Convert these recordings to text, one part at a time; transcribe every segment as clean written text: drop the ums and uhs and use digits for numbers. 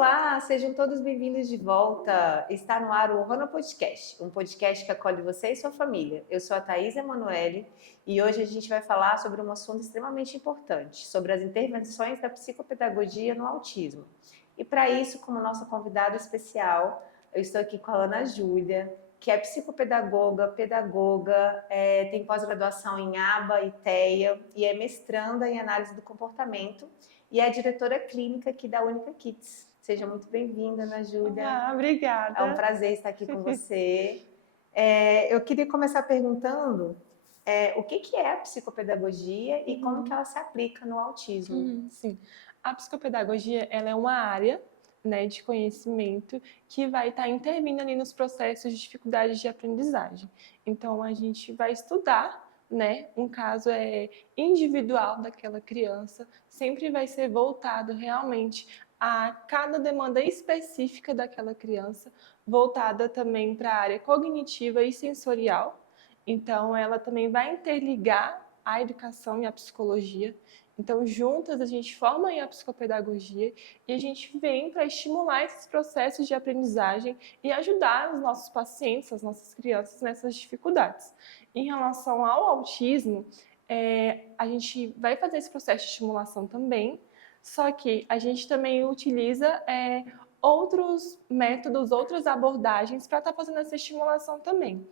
Olá, sejam todos bem-vindos de volta. Está no ar o Rona Podcast, um podcast que acolhe você e sua família. Eu sou a Thaís Emanuele e hoje a gente vai falar sobre um assunto extremamente importante, sobre as intervenções da psicopedagogia no autismo. E para isso, como nossa convidada especial, eu estou aqui com a Ana Júlia, que é psicopedagoga, pedagoga, tem pós-graduação em ABA e TEA e é mestranda em análise do comportamento e é diretora clínica aqui da Única Kids. Seja muito bem-vinda, Ana Júlia. Ah, É um obrigada. prazer estar aqui com você. Eu queria começar perguntando o que é a psicopedagogia e como que ela se aplica no autismo. Sim. A psicopedagogia, ela é uma área, né, de conhecimento que vai estar intervindo ali nos processos de dificuldades de aprendizagem. Então, a gente vai estudar, né, um caso individual daquela criança, sempre vai ser voltado realmente a cada demanda específica daquela criança, voltada também para a área cognitiva e sensorial. Então, ela também vai interligar a educação e a psicologia. Então, juntas, a gente forma aí a psicopedagogia e a gente vem para estimular esses processos de aprendizagem e ajudar os nossos pacientes, as nossas crianças nessas dificuldades. Em relação ao autismo, a gente vai fazer esse processo de estimulação também, só que a gente também utiliza outros métodos, outras abordagens para estar fazendo essa estimulação também.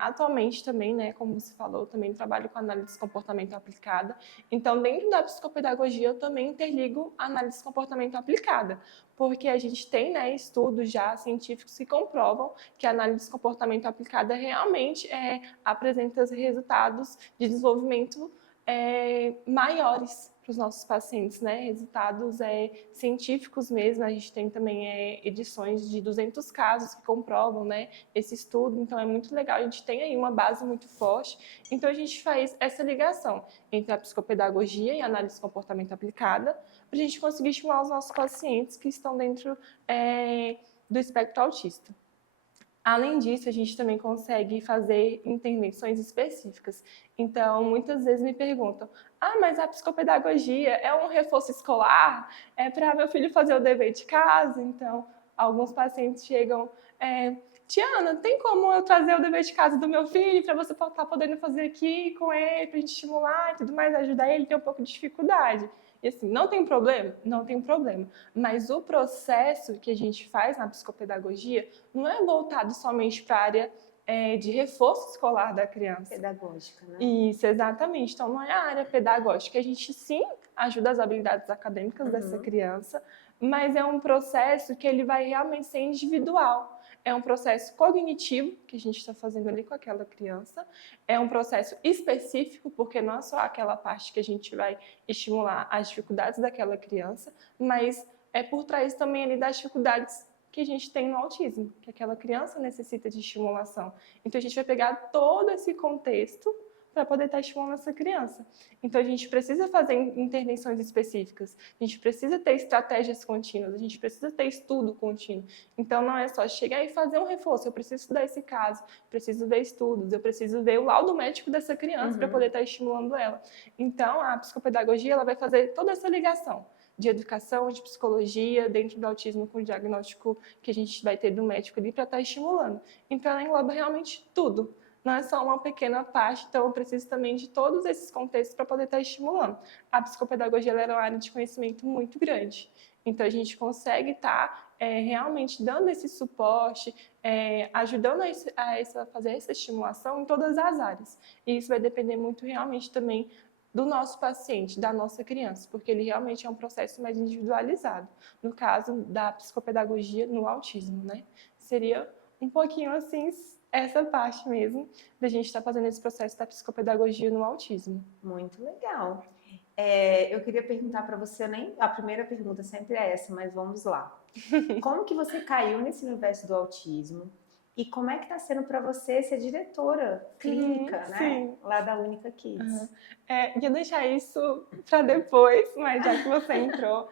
Atualmente também, né, como você falou, também trabalho com análise de comportamento aplicada. Então, dentro da psicopedagogia, eu também interligo a análise de comportamento aplicada, porque a gente tem, né, estudos já científicos que comprovam que a análise de comportamento aplicada realmente apresenta resultados de desenvolvimento maiores para os nossos pacientes, né? Resultados científicos mesmo. A gente tem também edições de 200 casos que comprovam, né, esse estudo. Então, é muito legal. A gente tem aí uma base muito forte. Então, a gente faz essa ligação entre a psicopedagogia e a análise de comportamento aplicada para a gente conseguir estimular os nossos pacientes que estão dentro do espectro autista. Além disso, a gente também consegue fazer intervenções específicas. Então, muitas vezes me perguntam: mas a psicopedagogia é um reforço escolar? É para meu filho fazer o dever de casa? Então, alguns pacientes chegam: Tiana, tem como eu trazer o dever de casa do meu filho para você estar podendo fazer aqui com ele, para a gente estimular e tudo mais, ajudar ele a ter um pouco de dificuldade? E assim, não tem problema? Não tem problema. Mas o processo que a gente faz na psicopedagogia não é voltado somente para a área de reforço escolar da criança. Pedagógica, né? Isso, exatamente. Então, não é a área pedagógica. A gente, sim, ajuda as habilidades acadêmicas dessa criança, mas é um processo que ele vai realmente ser individual. É um processo cognitivo que a gente está fazendo ali com aquela criança. É um processo específico, porque não é só aquela parte que a gente vai estimular as dificuldades daquela criança, mas é por trás também ali das dificuldades que a gente tem no autismo, que aquela criança necessita de estimulação. Então, a gente vai pegar todo esse contexto para poder estar estimulando essa criança. Então, a gente precisa fazer intervenções específicas, a gente precisa ter estratégias contínuas, a gente precisa ter estudo contínuo. Então, não é só chegar e fazer um reforço, eu preciso estudar esse caso, preciso ver estudos, eu preciso ver o laudo médico dessa criança para poder estar estimulando ela. Então, a psicopedagogia ela vai fazer toda essa ligação de educação, de psicologia, dentro do autismo com o diagnóstico que a gente vai ter do médico ali para estar estimulando. Então, ela engloba realmente tudo. Não é só uma pequena parte, então eu preciso também de todos esses contextos para poder estar estimulando. A psicopedagogia ela é uma área de conhecimento muito grande. Então, a gente consegue estar realmente dando esse suporte, ajudando a fazer essa estimulação em todas as áreas. E isso vai depender muito realmente também do nosso paciente, da nossa criança, porque ele realmente é um processo mais individualizado. No caso da psicopedagogia no autismo, né? Seria um pouquinho assim essa parte mesmo da gente estar fazendo esse processo da psicopedagogia no autismo. Muito legal. Eu queria perguntar para você, nem a primeira pergunta sempre é essa, mas vamos lá. Como que você caiu nesse universo do autismo? E como é que está sendo para você ser diretora clínica, né? Lá da Única Kids. Ia deixar isso para depois, mas já que você entrou,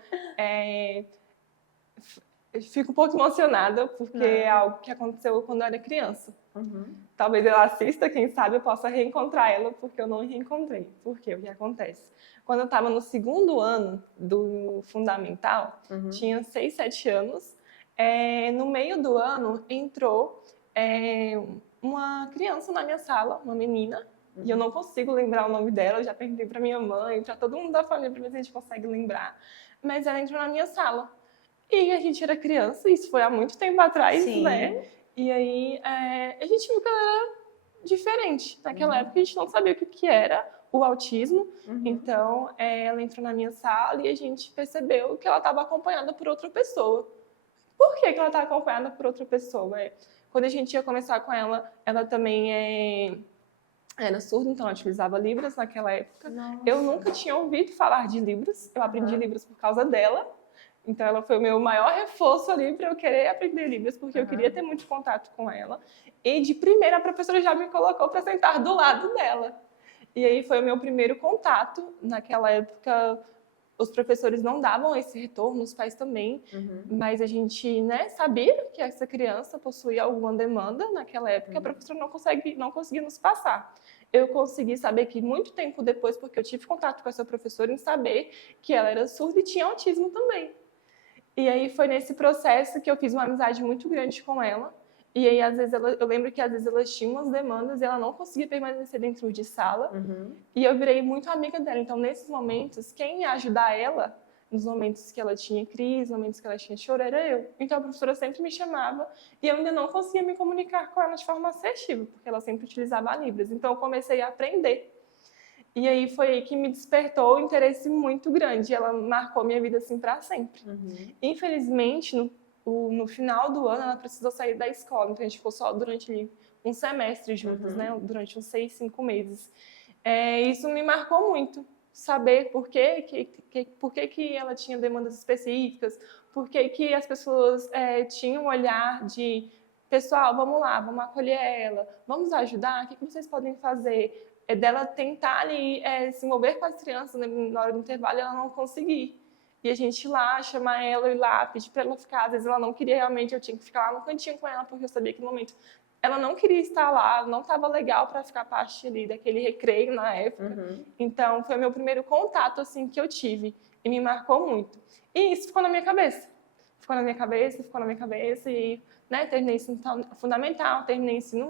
Eu fico um pouco emocionada, porque é algo que aconteceu quando eu era criança. Uhum. Talvez ela assista, quem sabe eu possa reencontrar ela, porque eu não reencontrei. Por quê? O que acontece? Quando eu estava no 2º ano do fundamental, tinha 6, 7 anos, no meio do ano entrou uma criança na minha sala, uma menina, e eu não consigo lembrar o nome dela, eu já perguntei para minha mãe, para todo mundo da família, para ver se a gente consegue lembrar. Mas ela entrou na minha sala. E a gente era criança, isso foi há muito tempo atrás, Sim. né? E aí a gente viu que ela era diferente. Naquela época a gente não sabia o que era o autismo. Então ela entrou na minha sala e a gente percebeu que ela estava acompanhada por outra pessoa. Por que ela estava acompanhada por outra pessoa? Quando a gente ia conversar com ela, ela também era surda, então ela utilizava Libras naquela época. Nossa. Eu nunca tinha ouvido falar de Libras, eu aprendi Libras por causa dela. Então ela foi o meu maior reforço ali para eu querer aprender Libras, porque eu queria ter muito contato com ela. E de primeira a professora já me colocou para sentar do lado dela. E aí foi o meu primeiro contato. Naquela época os professores não davam esse retorno, os pais também, mas a gente, né, sabia que essa criança possuía alguma demanda naquela época, a professora não conseguia nos passar. Eu consegui saber que muito tempo depois, porque eu tive contato com essa professora, em saber que ela era surda e tinha autismo também. E aí foi nesse processo que eu fiz uma amizade muito grande com ela. E aí, às vezes, eu lembro que às vezes elas tinham umas demandas e ela não conseguia permanecer dentro de sala. E eu virei muito amiga dela. Então, nesses momentos, quem ia ajudar ela, nos momentos que ela tinha crise, nos momentos que ela tinha choro, era eu. Então, a professora sempre me chamava e eu ainda não conseguia me comunicar com ela de forma assertiva, porque ela sempre utilizava a Libras. Então, eu comecei a aprender. E aí foi aí que me despertou um interesse muito grande. Ela marcou minha vida assim para sempre. Infelizmente, no final do ano, ela precisou sair da escola. Então, a gente ficou só durante um semestre juntas, né? Durante uns 6, 5 meses. Isso me marcou muito. Saber por que ela tinha demandas específicas, por que as pessoas tinham um olhar de pessoal, vamos lá, vamos acolher ela, vamos ajudar, o que vocês podem fazer? Dela tentar ali se mover com as crianças, né, na hora do intervalo, e ela não conseguir. E a gente ir lá, chamar ela, ir lá, pedir para ela ficar. Às vezes ela não queria realmente, eu tinha que ficar lá no cantinho com ela, porque eu sabia que no momento ela não queria estar lá, não estava legal para ficar parte ali daquele recreio na época. Então, foi o meu primeiro contato assim que eu tive e me marcou muito. E isso ficou na minha cabeça. Ficou na minha cabeça e, né, terminei ensino fundamental, terminei ensino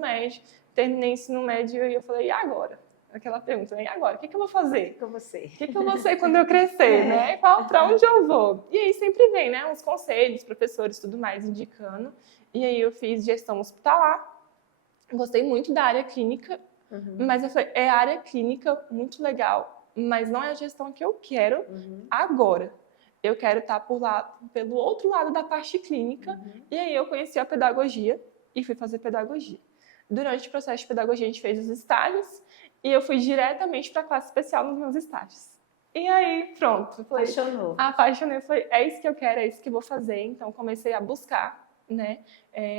médio e eu falei, e agora? Aquela pergunta, e agora? O que eu vou fazer? O que eu vou ser? O que eu vou ser quando eu crescer, né? Para onde eu vou? E aí sempre vem, né, uns conselhos, professores, tudo mais indicando. E aí eu fiz gestão hospitalar. Gostei muito da área clínica, mas eu falei, é área clínica muito legal, mas não é a gestão que eu quero agora. Eu quero estar por lá, pelo outro lado da parte clínica. E aí eu conheci a pedagogia e fui fazer pedagogia. Durante o processo de pedagogia, a gente fez os estágios e eu fui diretamente para a classe especial nos meus estágios. E aí, pronto. Falei, apaixonei. Falei, é isso que eu quero, é isso que eu vou fazer. Então, comecei a buscar, né,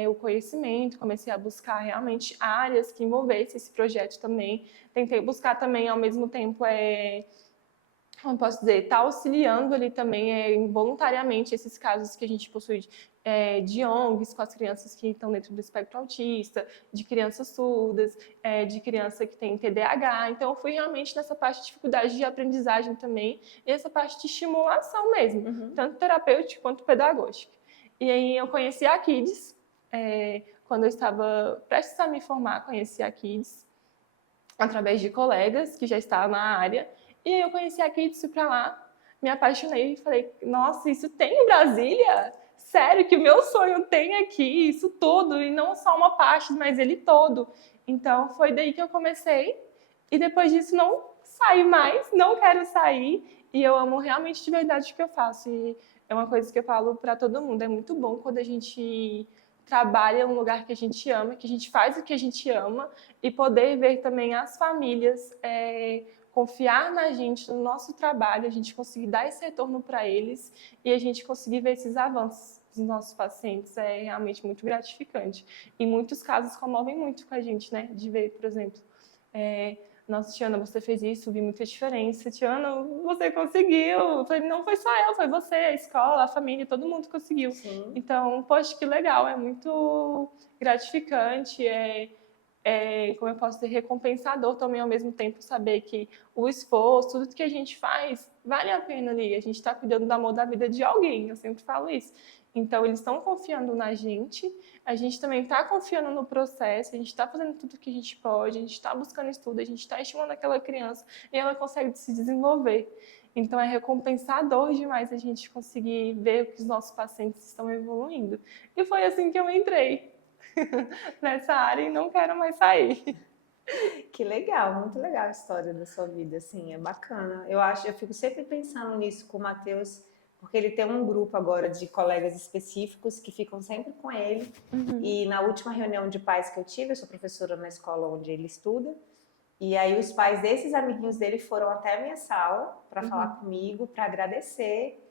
o conhecimento, comecei a buscar realmente áreas que envolvessem esse projeto também. Tentei buscar também, ao mesmo tempo, como posso dizer, está auxiliando ali também voluntariamente esses casos que a gente possui de ONGs com as crianças que estão dentro do espectro autista, de crianças surdas, de criança que tem TDAH. Então, eu fui realmente nessa parte de dificuldade de aprendizagem também e essa parte de estimulação mesmo, tanto terapêutica quanto pedagógica. E aí eu conheci a Kids, quando eu estava prestes a me formar, conheci a Kids através de colegas que já estavam na área. E aí eu conheci a Kids, fui pra lá, me apaixonei e falei, nossa, isso tem em Brasília? Sério, que o meu sonho tem aqui, isso tudo, e não só uma parte, mas ele todo. Então foi daí que eu comecei, e depois disso não saí mais, não quero sair, e eu amo realmente de verdade o que eu faço. E é uma coisa que eu falo para todo mundo, é muito bom quando a gente trabalha em um lugar que a gente ama, que a gente faz o que a gente ama, e poder ver também as famílias confiar na gente, no nosso trabalho, a gente conseguir dar esse retorno para eles e a gente conseguir ver esses avanços dos nossos pacientes é realmente muito gratificante. Em muitos casos comovem muito com a gente, né? De ver, por exemplo, nossa, Tiana, você fez isso, vi muita diferença. Tiana, você conseguiu. Eu falei, não foi só eu, foi você, a escola, a família, todo mundo conseguiu. Sim. Então, poxa, que legal, é muito gratificante, como eu posso dizer, recompensador também ao mesmo tempo saber que o esforço, tudo que a gente faz, vale a pena ali. A gente está cuidando do amor da vida de alguém, eu sempre falo isso. Então, eles estão confiando na gente, a gente também está confiando no processo, a gente está fazendo tudo o que a gente pode, a gente está buscando estudo, a gente está estimulando aquela criança e ela consegue se desenvolver. Então, é recompensador demais a gente conseguir ver que os nossos pacientes estão evoluindo. E foi assim que eu entrei nessa área e não quero mais sair. Que legal, muito legal a história da sua vida, assim, é bacana. Eu fico sempre pensando nisso com o Matheus, porque ele tem um grupo agora de colegas específicos que ficam sempre com ele. E na última reunião de pais que eu tive, eu sou professora na escola onde ele estuda, e aí os pais desses amiguinhos dele foram até a minha sala para falar comigo, para agradecer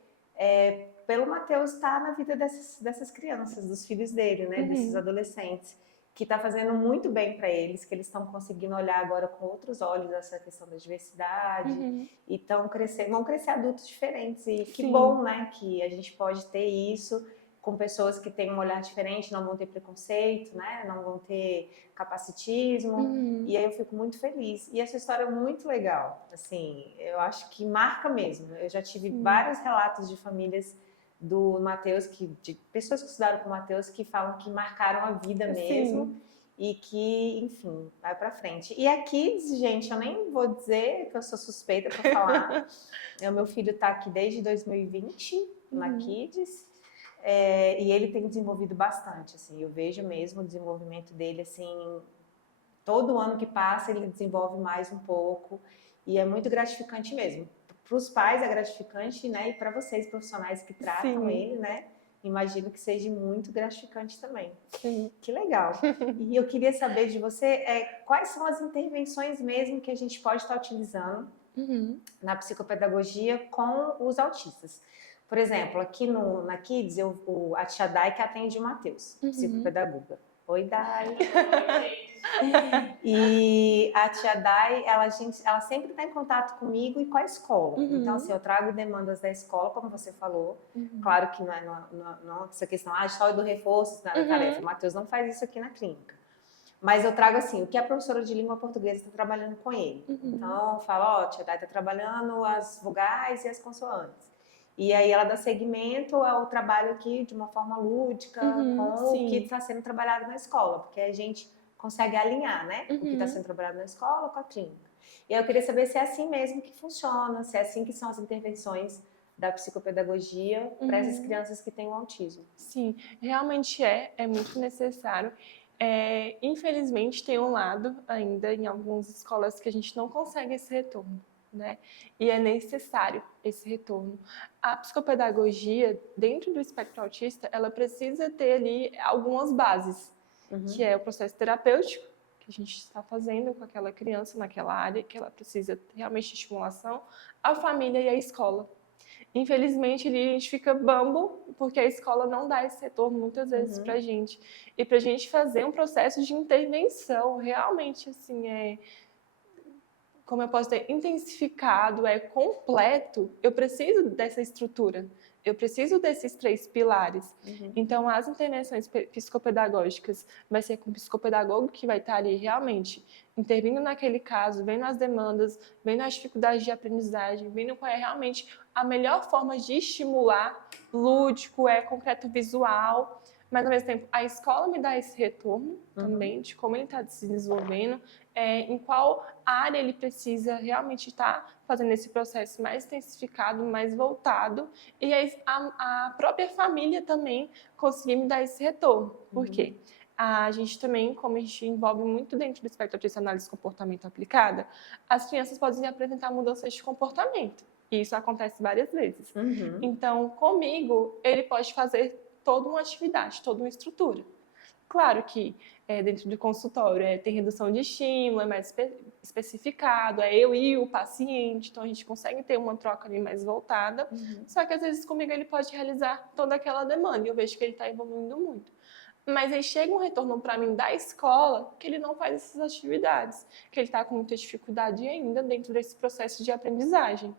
pelo Matheus estar na vida dessas crianças, dos filhos dele, né, desses adolescentes, que está fazendo muito bem para eles, que eles estão conseguindo olhar agora com outros olhos essa questão da diversidade e vão crescer adultos diferentes. E que bom, né, que a gente pode ter isso com pessoas que têm um olhar diferente, não vão ter preconceito, né, não vão ter capacitismo. E aí eu fico muito feliz. E essa história é muito legal, assim, eu acho que marca mesmo. Eu já tive vários relatos de famílias do Matheus, de pessoas que estudaram com o Matheus, que falam que marcaram a vida mesmo e que, enfim, vai pra frente. E a Kids, gente, eu nem vou dizer que eu sou suspeita pra falar. O meu filho tá aqui desde 2020 na Kids e ele tem desenvolvido bastante, assim, eu vejo mesmo o desenvolvimento dele, assim, todo ano que passa ele desenvolve mais um pouco e é muito gratificante mesmo. Para os pais é gratificante, né? E para vocês, profissionais que tratam ele, né? Imagino que seja muito gratificante também. Sim. Que legal. E eu queria saber de você quais são as intervenções mesmo que a gente pode estar utilizando na psicopedagogia com os autistas. Por exemplo, aqui na Kids, a tia Dai que atende o Matheus, psicopedagoga. Oi, Dai. Oi, gente. E a tia Dai, ela sempre está em contato comigo e com a escola. Então, assim, eu trago demandas da escola, como você falou. Claro que não é essa questão, só do reforço, nada tarefa. O Matheus não faz isso aqui na clínica. Mas eu trago, assim, o que a professora de língua portuguesa está trabalhando com ele. Então, eu falo, tia Dai está trabalhando as vogais e as consoantes. E aí ela dá seguimento ao trabalho aqui de uma forma lúdica, com o que está sendo trabalhado na escola, porque a gente consegue alinhar, né? O que está sendo trabalhado na escola com a clínica. E aí eu queria saber se é assim mesmo que funciona, se é assim que são as intervenções da psicopedagogia para essas crianças que têm o autismo. Sim, realmente é muito necessário. Infelizmente tem um lado ainda em algumas escolas que a gente não consegue esse retorno, né? E é necessário esse retorno. A psicopedagogia, dentro do espectro autista, ela precisa ter ali algumas bases, que é o processo terapêutico, que a gente está fazendo com aquela criança naquela área, que ela precisa realmente de estimulação, a família e a escola. Infelizmente, a gente fica bambo, porque a escola não dá esse retorno muitas vezes para a gente. E para a gente fazer um processo de intervenção realmente, assim, como eu posso dizer, intensificado, completo, eu preciso dessa estrutura. Eu preciso desses 3 pilares. Então, as intervenções psicopedagógicas vai ser com o psicopedagogo que vai estar ali realmente intervindo naquele caso, vendo as demandas, vendo as dificuldades de aprendizagem, vendo qual é realmente a melhor forma de estimular, lúdico, concreto visual, mas ao mesmo tempo a escola me dá esse retorno também de como ele está se desenvolvendo, em qual área ele precisa realmente estar fazendo esse processo mais intensificado, mais voltado, e a própria família também conseguir me dar esse retorno. Por quê? A gente também, como a gente envolve muito dentro do espectro autista análise de comportamento aplicada, as crianças podem apresentar mudanças de comportamento. E isso acontece várias vezes. Então, comigo, ele pode fazer toda uma atividade, toda uma estrutura. Claro que dentro do consultório tem redução de estímulo, é mais especificado, é eu e o paciente, então a gente consegue ter uma troca ali mais voltada, só que às vezes comigo ele pode realizar toda aquela demanda e eu vejo que ele está evoluindo muito. Mas aí chega um retorno para mim da escola que ele não faz essas atividades, que ele está com muita dificuldade ainda dentro desse processo de aprendizagem.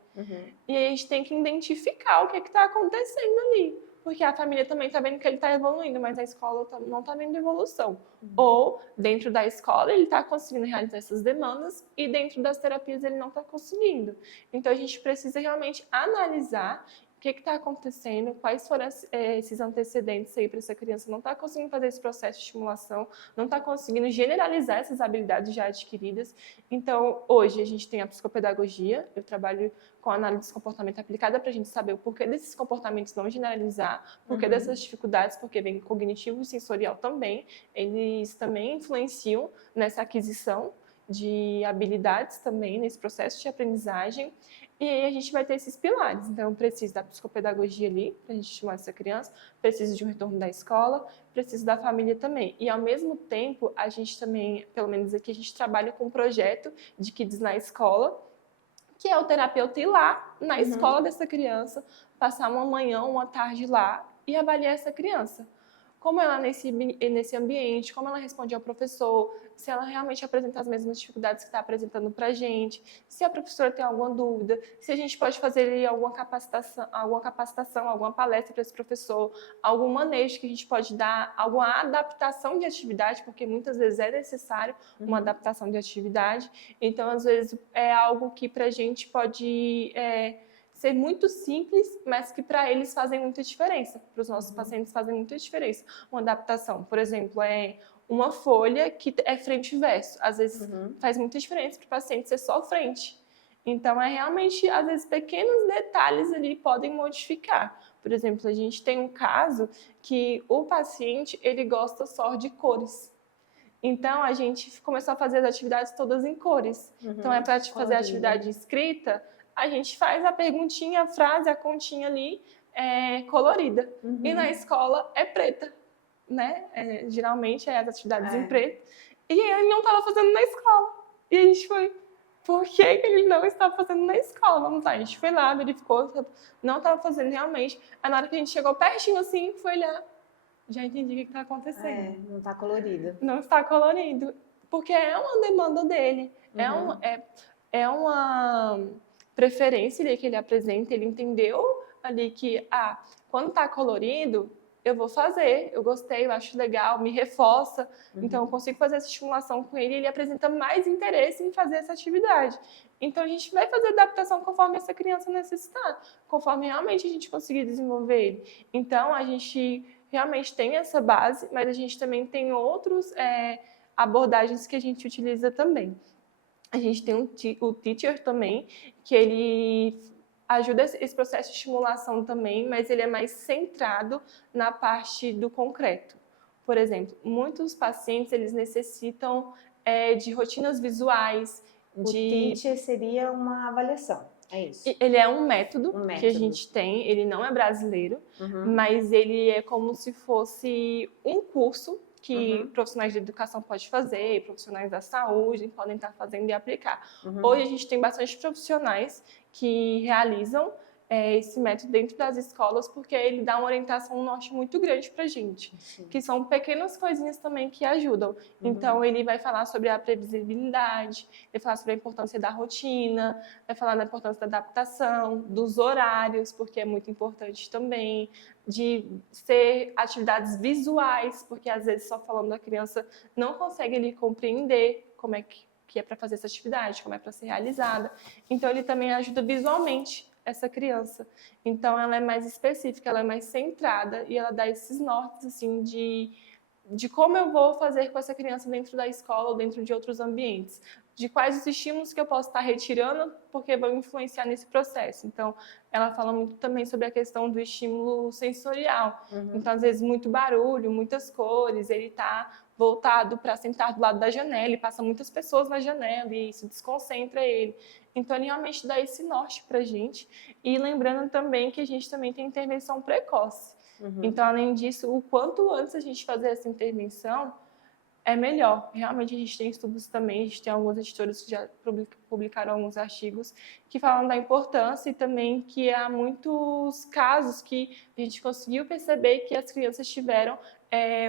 E aí a gente tem que identificar o que está acontecendo ali, porque a família também está vendo que ele está evoluindo, mas a escola não está vendo evolução. Ou dentro da escola ele está conseguindo realizar essas demandas e dentro das terapias ele não está conseguindo. Então a gente precisa realmente analisar o que está acontecendo, quais foram esses antecedentes aí para essa criança não estar conseguindo fazer esse processo de estimulação, não está conseguindo generalizar essas habilidades já adquiridas. Então, hoje a gente tem a psicopedagogia, eu trabalho com análise de comportamento aplicada para a gente saber o porquê desses comportamentos não generalizar, porquê dessas dificuldades, porque vem cognitivo e sensorial também, eles também influenciam nessa aquisição de habilidades também, nesse processo de aprendizagem. E aí a gente vai ter esses pilares. Então, preciso da psicopedagogia ali, para a gente estimular essa criança, preciso de um retorno da escola, preciso da família também. E, ao mesmo tempo, a gente também, pelo menos aqui, a gente trabalha com um projeto de Kids na escola, que é o terapeuta ir lá na escola dessa criança, passar uma manhã, uma tarde lá e avaliar essa criança. Como ela nesse ambiente, como ela responde ao professor, se ela realmente apresenta as mesmas dificuldades que está apresentando para a gente, se a professora tem alguma dúvida, se a gente pode fazer alguma capacitação, alguma palestra para esse professor, algum manejo que a gente pode dar, alguma adaptação de atividade, porque muitas vezes é necessário uma adaptação de atividade. Então, às vezes, é algo que para a gente pode ser muito simples, mas que para eles fazem muita diferença, para os nossos pacientes fazem muita diferença. Uma adaptação, por exemplo, é uma folha que é frente e verso. Às vezes faz muita diferença para o paciente ser só frente. Então, é realmente, às vezes, pequenos detalhes ali podem modificar. Por exemplo, a gente tem um caso que o paciente, ele gosta só de cores. Então, a gente começou a fazer as atividades todas em cores. Então, é para fazer a atividade escrita, a gente faz a perguntinha, a frase, a continha ali colorida. E na escola é preta, né? Geralmente é as atividades em preto. E ele não estava fazendo na escola. E a gente foi, por que ele não estava fazendo na escola? Vamos lá, a gente foi lá, verificou, não estava fazendo realmente. Aí na hora que a gente chegou pertinho assim, foi olhar, já entendi o que está acontecendo. Não está colorido. Não está colorido, porque é uma demanda dele, é uma preferência ali que ele apresenta, ele entendeu ali que, quando está colorido, eu vou fazer, eu gostei, eu acho legal, me reforça, então eu consigo fazer essa estimulação com ele e ele apresenta mais interesse em fazer essa atividade. Então a gente vai fazer adaptação conforme essa criança necessitar, conforme realmente a gente conseguir desenvolver ele. Então a gente realmente tem essa base, mas a gente também tem outras abordagens que a gente utiliza também. A gente tem o teacher também, que ele ajuda esse processo de estimulação também, mas ele é mais centrado na parte do concreto. Por exemplo, muitos pacientes eles necessitam de rotinas visuais. O teacher seria uma avaliação, é isso? Ele é um método que a gente tem, ele não é brasileiro, mas ele é como se fosse um curso que profissionais de educação podem fazer, profissionais da saúde podem estar fazendo e aplicar. Hoje a gente tem bastante profissionais que realizam esse método dentro das escolas, porque ele dá uma orientação, um norte muito grande para a gente, que são pequenas coisinhas também que ajudam. Então, ele vai falar sobre a previsibilidade, vai falar sobre a importância da rotina, vai falar da importância da adaptação, dos horários, porque é muito importante também, de ser atividades visuais, porque às vezes só falando a criança não consegue ele compreender como é que é para fazer essa atividade, como é para ser realizada. Então, ele também ajuda visualmente essa criança. Então, ela é mais específica, ela é mais centrada e ela dá esses nortes, assim, de como eu vou fazer com essa criança dentro da escola ou dentro de outros ambientes. De quais os estímulos que eu posso estar retirando, porque vão influenciar nesse processo. Então, ela fala muito também sobre a questão do estímulo sensorial. Então, às vezes, muito barulho, muitas cores, ele está voltado para sentar do lado da janela e passa muitas pessoas na janela e isso desconcentra ele. Então, ele realmente dá esse norte para a gente. E lembrando também que a gente também tem intervenção precoce. Então, além disso, o quanto antes a gente fazer essa intervenção, é melhor. Realmente, a gente tem estudos também, a gente tem algumas editoras que já publicaram alguns artigos que falam da importância e também que há muitos casos que a gente conseguiu perceber que as crianças tiveram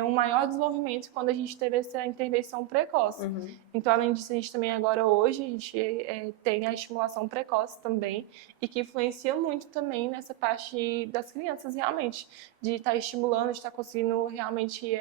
um maior desenvolvimento quando a gente teve essa intervenção precoce. Então, além disso, a gente também agora hoje, a gente tem a estimulação precoce também e que influencia muito também nessa parte das crianças realmente, de estar estimulando, de estar conseguindo realmente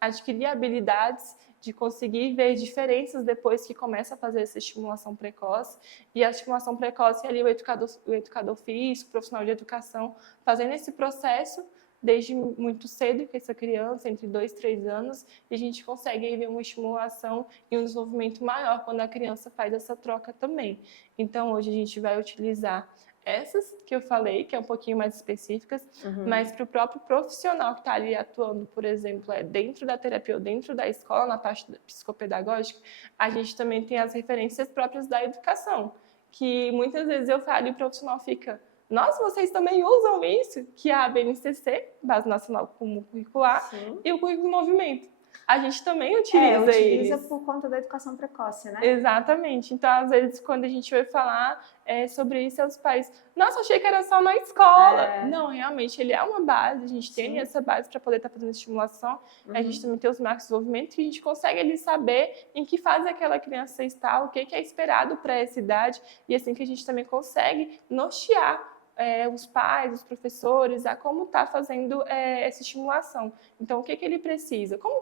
adquirir habilidades, de conseguir ver diferenças depois que começa a fazer essa estimulação precoce. E a estimulação precoce ali, o educador físico, o profissional de educação, fazendo esse processo desde muito cedo com essa criança, entre 2 e 3 anos, e a gente consegue aí ver uma estimulação e um desenvolvimento maior quando a criança faz essa troca também. Então, hoje a gente vai utilizar essas que eu falei, que é um pouquinho mais específicas, mas para o próprio profissional que está ali atuando, por exemplo, dentro da terapia ou dentro da escola, na parte psicopedagógica, a gente também tem as referências próprias da educação, que muitas vezes eu falo e o profissional fica: nossa, vocês também usam isso? Que é a BNCC, Base Nacional Comum Curricular, Sim. e o Currículo em Movimento. A gente também utiliza utiliza eles. por conta da educação precoce, né? Exatamente. Então, às vezes, quando a gente vai falar sobre isso aos pais, nossa, achei que era só na escola. Não, realmente, ele é uma base, a gente tem essa base para poder estar fazendo estimulação. A gente também tem os marcos de desenvolvimento que a gente consegue ali saber em que fase aquela criança está, o que é esperado para essa idade, e assim que a gente também consegue nortear os pais, os professores, a como está fazendo essa estimulação. Então, o que ele precisa? Como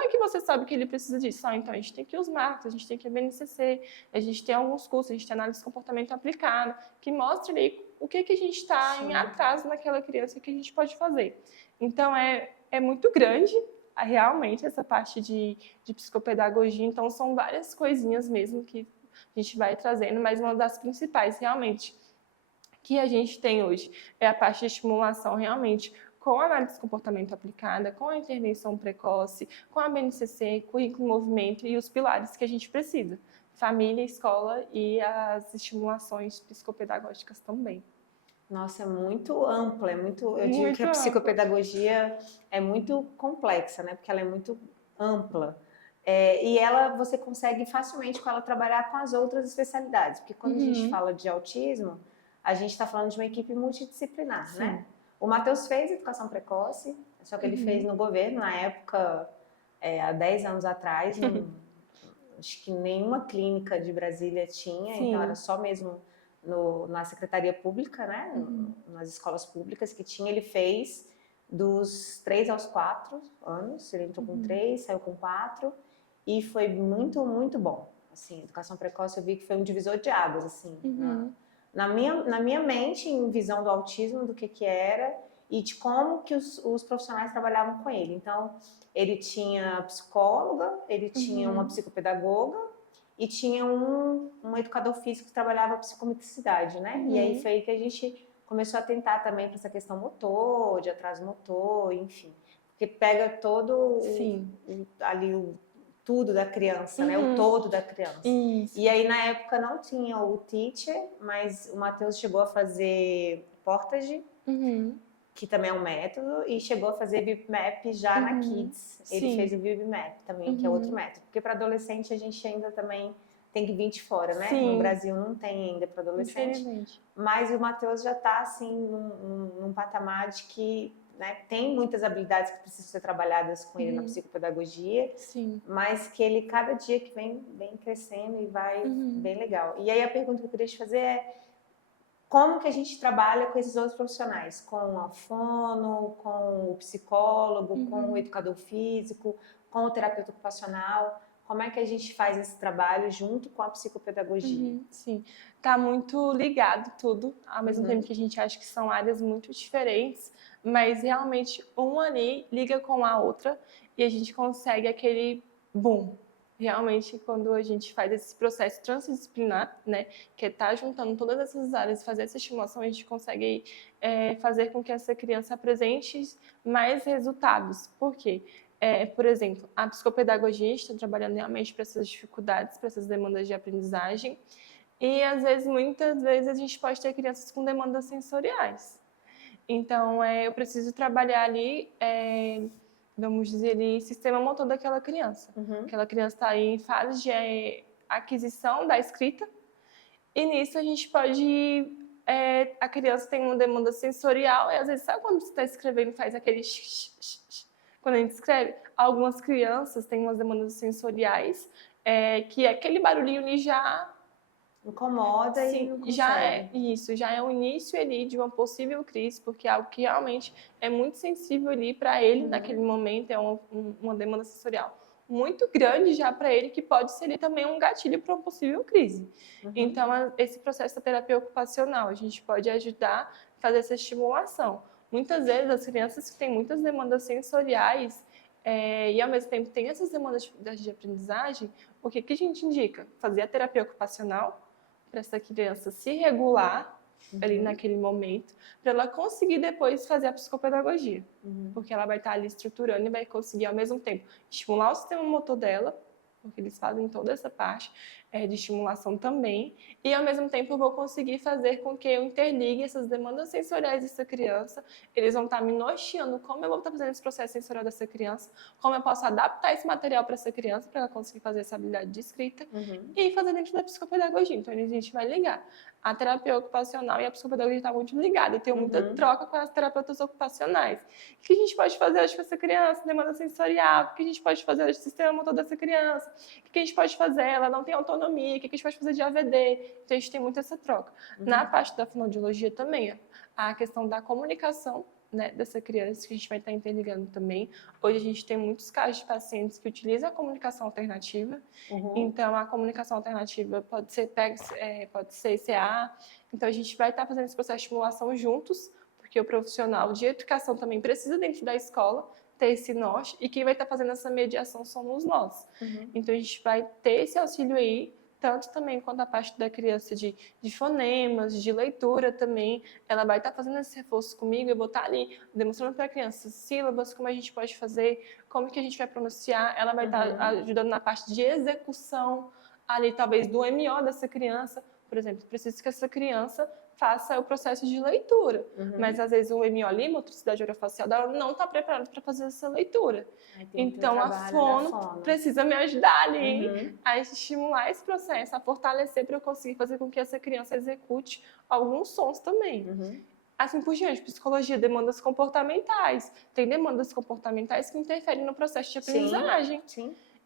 é que você sabe que ele precisa disso? Então, a gente tem que ir os marcos, a gente tem que ir a BNCC, a gente tem alguns cursos, a gente tem análise de comportamento aplicado, que mostra ali o que a gente está em atraso naquela criança, que a gente pode fazer. Então, é muito grande, realmente, essa parte de psicopedagogia. Então, são várias coisinhas mesmo que a gente vai trazendo, mas uma das principais, realmente, que a gente tem hoje é a parte de estimulação realmente com a análise de comportamento aplicada, com a intervenção precoce, com a BNCC, currículo em movimento e os pilares que a gente precisa: família, escola e as estimulações psicopedagógicas também. Nossa, é muito ampla, eu digo Muito que a ampla. psicopedagogia é muito complexa, né? Porque ela é muito ampla. E você consegue facilmente com ela trabalhar com as outras especialidades, porque quando a gente fala de autismo, a gente está falando de uma equipe multidisciplinar, né? O Matheus fez educação precoce, só que ele fez no governo, na época, há 10 anos atrás, acho que nenhuma clínica de Brasília tinha, então era só mesmo na secretaria pública, né? Nas escolas públicas que tinha. Ele fez dos 3 aos 4 anos, ele entrou com 3, saiu com 4, e foi muito, muito bom. Assim, educação precoce eu vi que foi um divisor de águas, assim, na minha mente, em visão do autismo, do que era e de como que os profissionais trabalhavam com ele. Então, ele tinha psicóloga, ele tinha uma psicopedagoga e tinha um educador físico que trabalhava psicomotricidade, né? E aí foi aí que a gente começou a tentar também para essa questão motor, de atraso motor, enfim. Porque pega todo tudo da criança, né? O todo da criança. Isso. E aí, na época, não tinha o Teacher, mas o Matheus chegou a fazer Portage, que também é um método, e chegou a fazer BIPMAP já na Kids. Ele fez o BIPMAP também, que é outro método. Porque para adolescente a gente ainda também tem que vir de fora, né? No Brasil não tem ainda para adolescente. Mas o Matheus já está assim, num patamar de que, né, tem muitas habilidades que precisam ser trabalhadas com ele na psicopedagogia, mas que ele, cada dia que vem crescendo e vai bem legal. E aí a pergunta que eu queria te fazer é: como que a gente trabalha com esses outros profissionais? Com a fono, com o psicólogo, com o educador físico, com o terapeuta ocupacional? Como é que a gente faz esse trabalho junto com a psicopedagogia? Sim, está muito ligado tudo, ao mesmo tempo que a gente acha que são áreas muito diferentes, mas realmente uma ali liga com a outra e a gente consegue aquele boom. Realmente, quando a gente faz esse processo transdisciplinar, né, que é estar juntando todas essas áreas, fazer essa estimulação, a gente consegue fazer com que essa criança apresente mais resultados. Por quê? Por exemplo, a psicopedagogia está trabalhando realmente para essas dificuldades, para essas demandas de aprendizagem, e às vezes, muitas vezes, a gente pode ter crianças com demandas sensoriais. Então, eu preciso trabalhar ali, vamos dizer ali, sistema motor daquela criança. Aquela criança está em fase de aquisição da escrita, e nisso a gente pode... a criança tem uma demanda sensorial, e às vezes, sabe quando você está escrevendo, faz aquele quando a gente escreve? Algumas crianças têm umas demandas sensoriais, que aquele barulhinho ali já... Incomoda e Sim, não consegue. já é o início ali de uma possível crise, porque é algo que realmente é muito sensível ali para ele naquele momento, é uma demanda sensorial muito grande já para ele, que pode ser ali também um gatilho para uma possível crise. Então, esse processo da terapia ocupacional, a gente pode ajudar a fazer essa estimulação. Muitas vezes, as crianças que têm muitas demandas sensoriais e, ao mesmo tempo, têm essas demandas de aprendizagem, o que a gente indica? Fazer a terapia ocupacional, para essa criança se regular ali naquele momento, para ela conseguir depois fazer a psicopedagogia. Porque ela vai estar ali estruturando e vai conseguir, ao mesmo tempo, estimular o sistema motor dela, porque eles fazem toda essa parte de estimulação também, e ao mesmo tempo eu vou conseguir fazer com que eu interligue essas demandas sensoriais dessa criança, eles vão estar me norteando como eu vou estar fazendo esse processo sensorial dessa criança, como eu posso adaptar esse material para essa criança, para ela conseguir fazer essa habilidade de escrita, e fazer dentro da psicopedagogia. Então a gente vai ligar. A terapia ocupacional e a psicopedagogia estão muito ligadas. Eu tenho muita troca com as terapeutas ocupacionais. O que a gente pode fazer hoje com essa criança? Demanda sensorial. O que a gente pode fazer hoje com o sistema motor dessa criança? O que a gente pode fazer? Ela não tem autonomia. O que a gente pode fazer de AVD? Então a gente tem muito essa troca. Na parte da fonoaudiologia também, a questão da comunicação, né, dessa criança, que a gente vai estar interligando também. Hoje a gente tem muitos casos de pacientes que utilizam a comunicação alternativa. Então, a comunicação alternativa pode ser ECA. Então, a gente vai estar fazendo esse processo de estimulação juntos, porque o profissional de educação também precisa, dentro da escola, ter esse norte, e quem vai estar fazendo essa mediação somos nós. Então, a gente vai ter esse auxílio aí, tanto também quanto a parte da criança de fonemas, de leitura também, ela vai estar fazendo esse reforço comigo, eu vou estar ali demonstrando para a criança sílabas, como a gente pode fazer, como que a gente vai pronunciar, ela vai estar ajudando na parte de execução, ali talvez do MO dessa criança, por exemplo, preciso que essa criança faça o processo de leitura, mas às vezes o MO ali, motricidade orofacial dela, não está preparado para fazer essa leitura. Então a fono precisa me ajudar ali a estimular esse processo, a fortalecer para eu conseguir fazer com que essa criança execute alguns sons também. Assim por diante, psicologia, demandas comportamentais. Tem demandas comportamentais que interferem no processo de aprendizagem.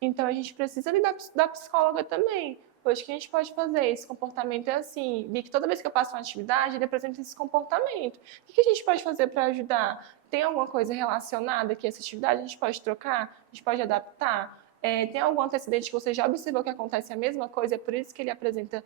Então a gente precisa ali da psicóloga também. Hoje, o que a gente pode fazer? Esse comportamento é assim, de que toda vez que eu passo uma atividade, ele apresenta esse comportamento. O que a gente pode fazer para ajudar? Tem alguma coisa relacionada aqui a essa atividade? A gente pode trocar? A gente pode adaptar? Tem algum antecedente que você já observou que acontece a mesma coisa? É por isso que ele apresenta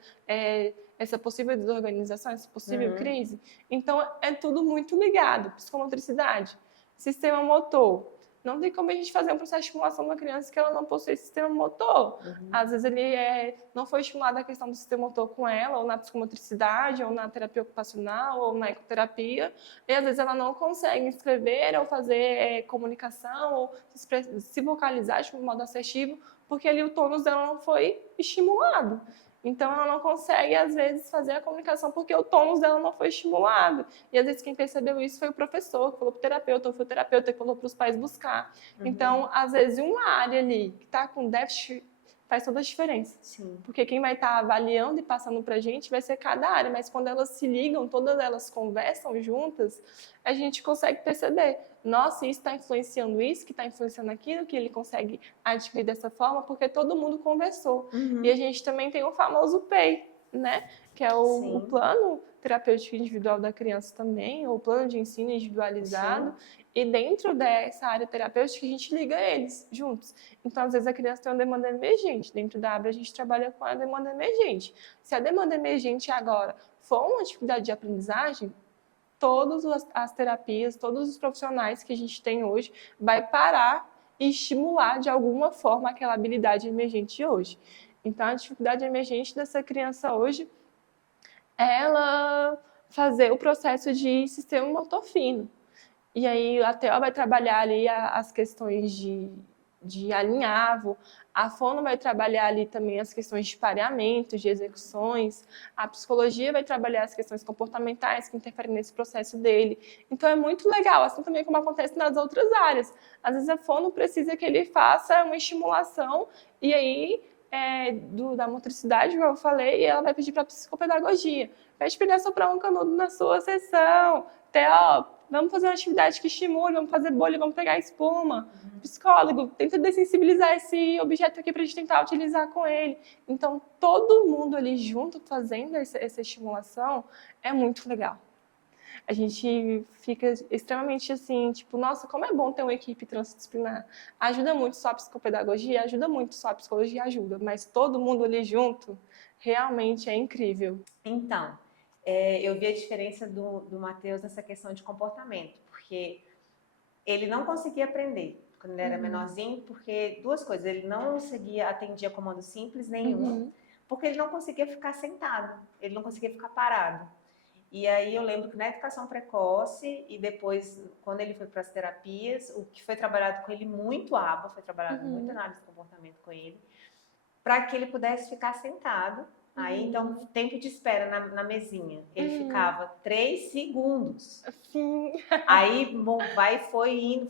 essa possível desorganização, essa possível crise? Então, é tudo muito ligado. Psicomotricidade, sistema motor. Não tem como a gente fazer um processo de estimulação da criança que ela não possui sistema motor. Às vezes ele não foi estimulada a questão do sistema motor com ela, ou na psicomotricidade, ou na terapia ocupacional, ou na ecoterapia. E às vezes ela não consegue escrever ou fazer comunicação, ou se vocalizar de um modo assertivo, porque ali o tônus dela não foi estimulado. Então, ela não consegue, às vezes, fazer a comunicação porque o tônus dela não foi estimulado. E, às vezes, quem percebeu isso foi o professor, que falou para o terapeuta, ou foi o terapeuta que falou para os pais buscar. Então, às vezes, uma área ali que está com déficit faz toda a diferença. Porque quem vai estar avaliando e passando para a gente vai ser cada área. Mas, quando elas se ligam, todas elas conversam juntas, a gente consegue perceber. Nossa, isso está influenciando isso, que está influenciando aquilo, que ele consegue adquirir dessa forma, porque todo mundo conversou. E a gente também tem o famoso PEI, né? Que é o plano terapêutico individual da criança também, ou plano de ensino individualizado. E dentro dessa área terapêutica, a gente liga eles juntos. Então, às vezes, a criança tem uma demanda emergente. Dentro da ABRA, a gente trabalha com a demanda emergente. Se a demanda emergente agora for uma dificuldade de aprendizagem, todas as terapias, todos os profissionais que a gente tem hoje vai parar e estimular de alguma forma aquela habilidade emergente de hoje. Então, a dificuldade emergente dessa criança hoje é ela fazer o processo de sistema motor fino. E aí a TEO vai trabalhar ali as questões de alinhavo, a fono vai trabalhar ali também as questões de pareamento, de execuções, a psicologia vai trabalhar as questões comportamentais que interferem nesse processo dele. Então é muito legal, assim também como acontece nas outras áreas. Às vezes a fono precisa que ele faça uma estimulação e aí da motricidade, como eu falei, e ela vai pedir para psicopedagogia. Pede para ele assoprar um canudo na sua sessão, até, vamos fazer uma atividade que estimule, vamos fazer bolha, vamos pegar espuma. Psicólogo, tenta dessensibilizar esse objeto aqui para a gente tentar utilizar com ele. Então, todo mundo ali junto fazendo essa estimulação é muito legal. A gente fica extremamente assim, tipo, nossa, como é bom ter uma equipe transdisciplinar. Ajuda muito só a psicopedagogia, ajuda muito só a psicologia, ajuda, mas todo mundo ali junto realmente é incrível. Então, eu vi a diferença do Matheus nessa questão de comportamento, porque ele não conseguia aprender quando ele era menorzinho, porque duas coisas, ele não atendia comando simples nenhum, porque ele não conseguia ficar sentado, ele não conseguia ficar parado. E aí eu lembro que na educação precoce e depois, quando ele foi para as terapias, o que foi trabalhado com ele muito ABA, foi trabalhado muito análise de comportamento com ele, para que ele pudesse ficar sentado. Aí, então, tempo de espera na mesinha. Ele ficava 3 segundos. Sim. Aí,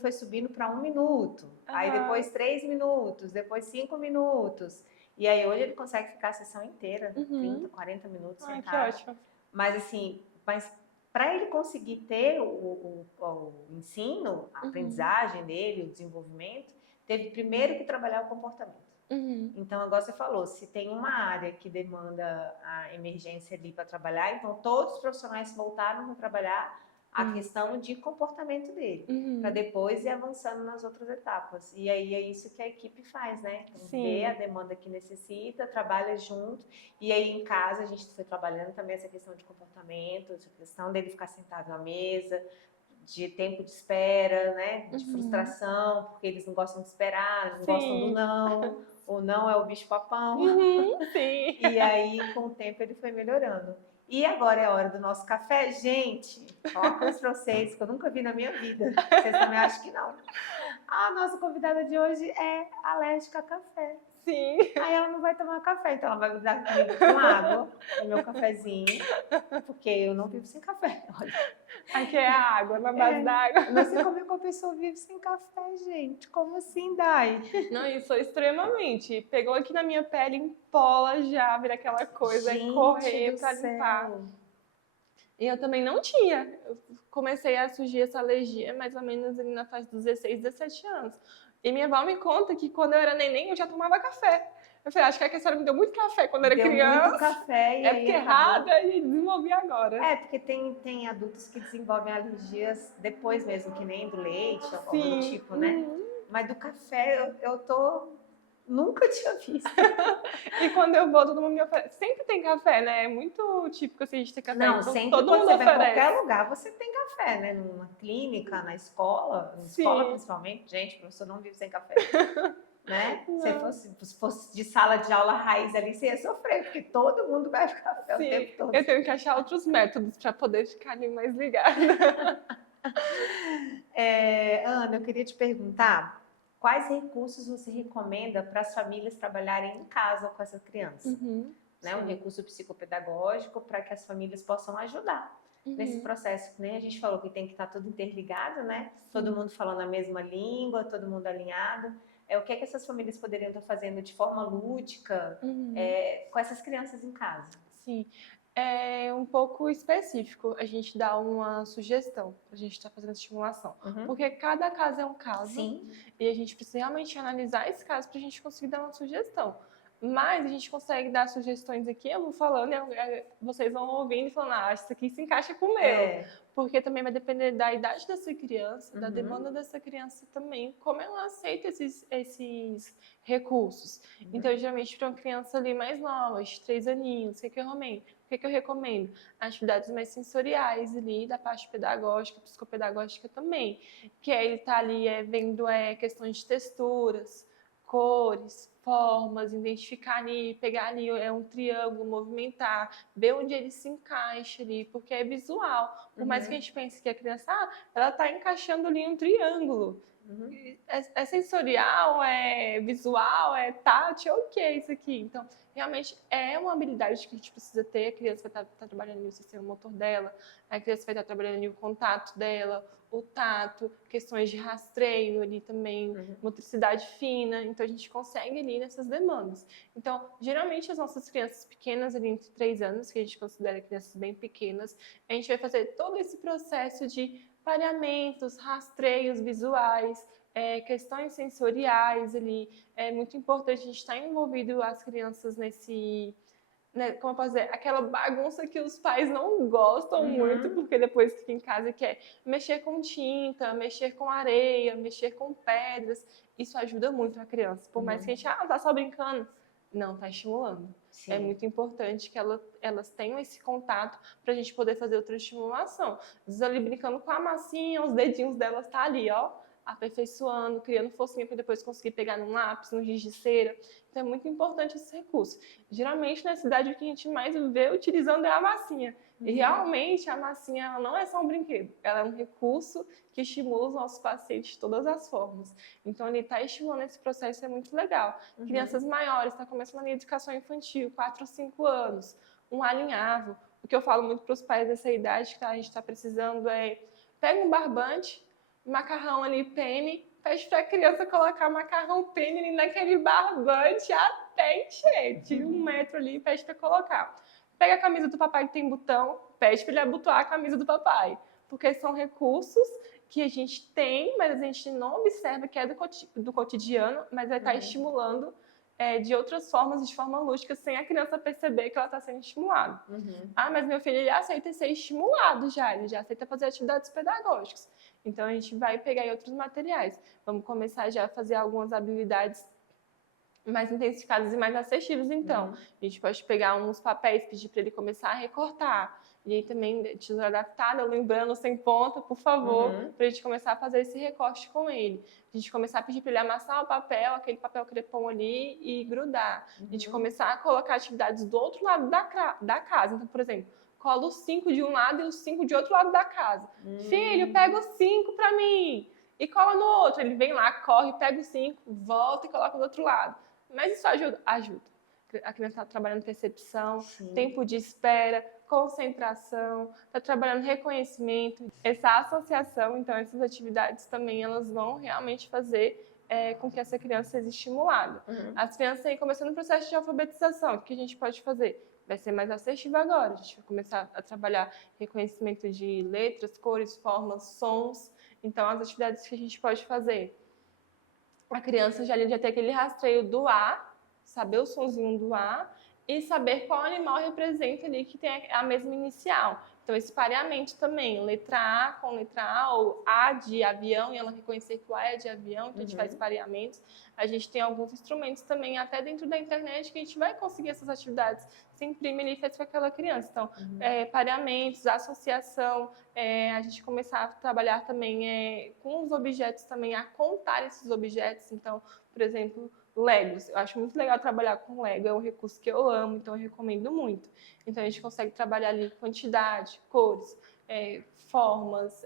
foi subindo para 1 minuto. Aí, depois 3 minutos. Depois 5 minutos. E aí, hoje ele consegue ficar a sessão inteira, 30, 40 minutos sentado. Que ótimo. Mas, assim, para ele conseguir ter o ensino, a aprendizagem dele, o desenvolvimento, teve primeiro que trabalhar o comportamento. Então, igual você falou, se tem uma área que demanda a emergência ali para trabalhar, então todos os profissionais voltaram para trabalhar a questão de comportamento dele, para depois ir avançando nas outras etapas. E aí é isso que a equipe faz, né? Então, vê a demanda que necessita, trabalha junto, e aí em casa a gente foi trabalhando também essa questão de comportamento, essa questão dele ficar sentado na mesa, de tempo de espera, né? De frustração, porque eles não gostam de esperar, eles não gostam do não. O não é o bicho-papão. Sim. E aí, com o tempo, ele foi melhorando. E agora é a hora do nosso café. Gente, ó, coisa pra vocês que eu nunca vi na minha vida. Vocês também acham que não. A nossa convidada de hoje é alérgica a café. Sim. Aí ela não vai tomar café, então ela vai me dar comigo com água, o meu cafezinho, porque eu não vivo sem café. Olha. Aqui é a água, na base da água. Não sei como é que a pessoa vive sem café, gente. Como assim, Dai? Não, isso é extremamente. Pegou aqui na minha pele, empola já, vira aquela coisa, gente correr pra limpar. E eu também não tinha. Eu comecei a surgir essa alergia mais ou menos ali na fase dos 16, 17 anos. E minha avó me conta que quando eu era neném, eu já tomava café. Eu falei, acho que a senhora me deu muito café quando eu era criança. Muito café. E é porque errada e desenvolvi agora. É, porque tem adultos que desenvolvem alergias depois mesmo, que nem do leite, ou do tipo, né? Mas do café, nunca tinha visto. E quando eu vou, todo mundo me oferece. Sempre tem café, né? É muito típico assim, de ter café. Não, então, sempre todo quando mundo você vai em oferece. qualquer lugar, você tem café, né? Numa clínica, na escola principalmente. Gente, professor não vive sem café. Né? Se fosse de sala de aula raiz ali, você ia sofrer, porque todo mundo bebe café o tempo todo. Eu tenho que achar outros métodos para poder ficar ali mais ligada. Ana, eu queria te perguntar, quais recursos você recomenda para as famílias trabalharem em casa com essa criança? Né? Um recurso psicopedagógico para que as famílias possam ajudar nesse processo. Nem a gente falou que tem que estar tudo interligado, né? Todo mundo falando a mesma língua, todo mundo alinhado. O que essas famílias poderiam estar fazendo de forma lúdica com essas crianças em casa? Sim, é um pouco específico a gente dar uma sugestão, a gente está fazendo estimulação, porque cada caso é um caso e a gente precisa realmente analisar esse caso para a gente conseguir dar uma sugestão. Mas a gente consegue dar sugestões aqui, eu vou falando, vocês vão ouvindo e falando, isso aqui se encaixa com o meu. Porque também vai depender da idade dessa criança, da demanda dessa criança também, como ela aceita esses recursos. Então, geralmente, para uma criança ali mais nova, de 3 aninhos, o que eu recomendo? Atividades mais sensoriais ali, da parte pedagógica, psicopedagógica também. Que é ele tá ali vendo questões de texturas, cores, formas, identificar ali, pegar ali um triângulo, movimentar, ver onde ele se encaixa ali, porque é visual. Por mais que a gente pense que a criança, ela está encaixando ali um triângulo. é sensorial, é visual, é tátil, o que é isso aqui? Então, realmente é uma habilidade que a gente precisa ter. A criança vai estar trabalhando no sistema motor dela, a criança vai estar trabalhando no contato dela, o tato, questões de rastreio ali também, motricidade fina. Então, a gente consegue ali nessas demandas. Então, geralmente, as nossas crianças pequenas, ali entre 3 anos, que a gente considera crianças bem pequenas, a gente vai fazer todo esse processo de pareamentos, rastreios visuais, questões sensoriais ali. É muito importante a gente estar envolvido as crianças nesse, né, como eu posso dizer, aquela bagunça que os pais não gostam muito, porque depois fica em casa e quer mexer com tinta, mexer com areia, mexer com pedras. Isso ajuda muito a criança. Por mais que a gente, tá só brincando. Não, tá estimulando. Sim. É muito importante que elas tenham esse contato para a gente poder fazer outra estimulação. Às vezes ali brincando com a massinha, os dedinhos delas tá ali, ó, aperfeiçoando, criando forcinha para depois conseguir pegar num lápis, no giz de cera. Então é muito importante esse recurso. Geralmente na cidade o que a gente mais vê utilizando é a massinha. E realmente a massinha ela não é só um brinquedo, ela é um recurso que estimula os nossos pacientes de todas as formas. Então ele está estimulando esse processo, é muito legal. Crianças maiores, está começando a educação infantil, 4 ou 5 anos, um alinhavo. O que eu falo muito para os pais dessa idade que a gente está precisando é pega um barbante, macarrão ali, pene, pede para a criança colocar macarrão pene ali naquele barbante até encher, tira 1 metro ali e pede para colocar. Pega a camisa do papai que tem botão, pede para ele abotoar a camisa do papai, porque são recursos que a gente tem, mas a gente não observa que é do cotidiano, mas vai estar estimulando de outras formas, de forma lúdica, sem a criança perceber que ela está sendo estimulada. Ah, mas meu filho ele aceita ser estimulado já, ele já aceita fazer atividades pedagógicas. Então a gente vai pegar aí outros materiais. Vamos começar já a fazer algumas habilidades mais intensificadas e mais acessíveis, então. A gente pode pegar uns papéis, pedir para ele começar a recortar. E aí também, tesoura adaptada, lembrando, sem ponta, por favor, para a gente começar a fazer esse recorte com ele. A gente começar a pedir para ele amassar o papel, aquele papel crepom ali, e grudar. A gente começar a colocar atividades do outro lado da casa. Então, por exemplo, cola os 5 de um lado e os 5 de outro lado da casa. Filho, pega os 5 para mim! E cola no outro. Ele vem lá, corre, pega os 5, volta e coloca do outro lado. Mas isso ajuda? Ajuda. A criança está trabalhando percepção, tempo de espera, concentração, está trabalhando reconhecimento, essa associação. Então, essas atividades também elas vão realmente fazer com que essa criança seja estimulada. As crianças aí começando o processo de alfabetização, o que a gente pode fazer? Vai ser mais assertivo agora. A gente vai começar a trabalhar reconhecimento de letras, cores, formas, sons. Então, as atividades que a gente pode fazer. A criança já tem aquele rastreio do A, saber o sonzinho do A e saber qual animal representa ali que tem a mesma inicial. Então, esse pareamento também, letra A com letra A, ou A de avião, e ela reconhecer que o A é de avião, então a gente faz pareamentos. A gente tem alguns instrumentos também, até dentro da internet, que a gente vai conseguir essas atividades. Se imprime ali e faz com aquela criança. Então, pareamentos, associação, a gente começar a trabalhar também com os objetos também, a contar esses objetos. Então, por exemplo, Legos. Eu acho muito legal trabalhar com Lego, é um recurso que eu amo, então eu recomendo muito. Então a gente consegue trabalhar ali quantidade, cores, formas,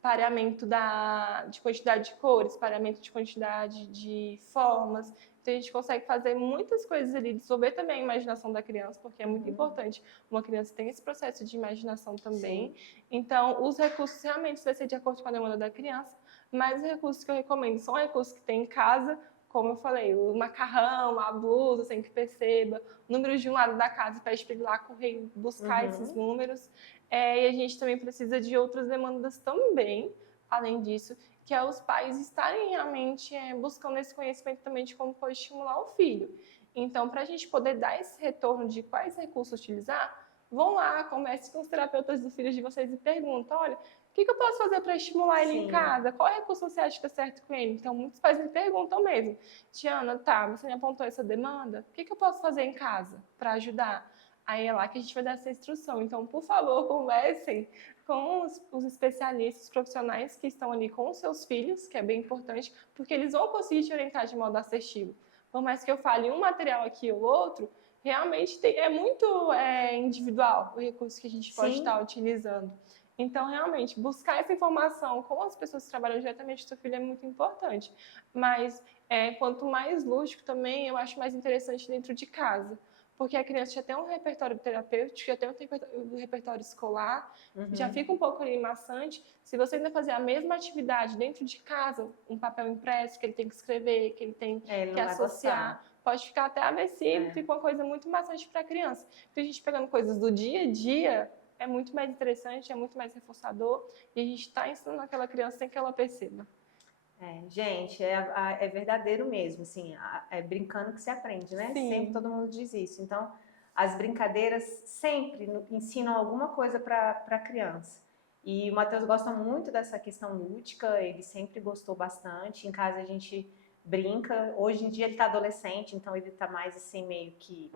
pareamento de quantidade de cores, pareamento de quantidade de formas. Então a gente consegue fazer muitas coisas ali, desenvolver também a imaginação da criança, porque é muito importante uma criança ter esse processo de imaginação também. Então os recursos realmente vai ser de acordo com a demanda da criança, mas os recursos que eu recomendo são recursos que tem em casa, como eu falei, o macarrão, a blusa, sem que perceba, números de um lado da casa, pede para ele lá correr buscar esses números. E a gente também precisa de outras demandas também, além disso, que é os pais estarem realmente buscando esse conhecimento também de como pode estimular o filho. Então, para a gente poder dar esse retorno de quais recursos utilizar, vão lá, converse com os terapeutas dos filhos de vocês e perguntam, olha, o que eu posso fazer para estimular ele em casa? Qual recurso você acha que está certo com ele? Então, muitos pais me perguntam mesmo. Tiana, tá, você me apontou essa demanda? O que eu posso fazer em casa para ajudar? Aí é lá que a gente vai dar essa instrução. Então, por favor, conversem com os especialistas, os profissionais que estão ali com os seus filhos, que é bem importante, porque eles vão conseguir te orientar de modo assertivo. Por mais que eu fale um material aqui ou outro, realmente é muito individual o recurso que a gente pode estar utilizando. Então, realmente, buscar essa informação com as pessoas que trabalham diretamente com seu filho é muito importante. Mas, quanto mais lúdico também, eu acho mais interessante dentro de casa. Porque a criança já tem um repertório terapêutico, já tem um repertório escolar, já fica um pouco ali maçante. Se você ainda fazer a mesma atividade dentro de casa, um papel impresso que ele tem que escrever, que ele tem Ele que não vai associar, gostar. pode ficar até aversivo, fica uma coisa muito maçante para a criança. Então, a gente pegando coisas do dia a dia, é muito mais interessante, é muito mais reforçador, e a gente está ensinando aquela criança sem que ela perceba. Gente, é verdadeiro mesmo, assim, é brincando que se aprende, né? Sim. Sempre todo mundo diz isso. Então, as brincadeiras sempre ensinam alguma coisa para a criança. E o Matheus gosta muito dessa questão lúdica, ele sempre gostou bastante. Em casa a gente brinca. Hoje em dia ele está adolescente, então ele está mais assim, meio que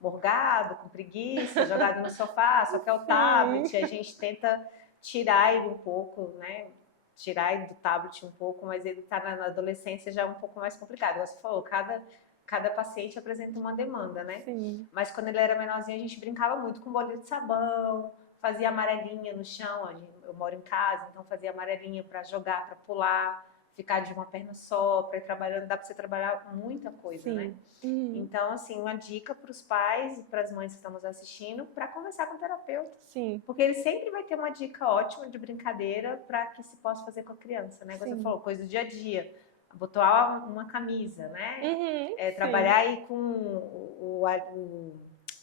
morgado, com preguiça, jogado no sofá, só quer o tablet. A gente tenta tirar ele um pouco, né? Tirar ele do tablet um pouco, mas ele está na adolescência já é um pouco mais complicado. Você falou, cada paciente apresenta uma demanda, né? Sim. Mas quando ele era menorzinho, a gente brincava muito com bolinho de sabão, fazia amarelinha no chão. Eu moro em casa, então fazia amarelinha para jogar, para pular, ficar de uma perna só, para ir trabalhando. Dá para você trabalhar muita coisa, Sim. né? Então, assim, uma dica para os pais e para as mães que estão nos assistindo, para conversar com o terapeuta. Sim. Porque ele sempre vai ter uma dica ótima de brincadeira para que se possa fazer com a criança, né? Você falou, coisa do dia a dia. Botar uma camisa, né? Trabalhar aí com o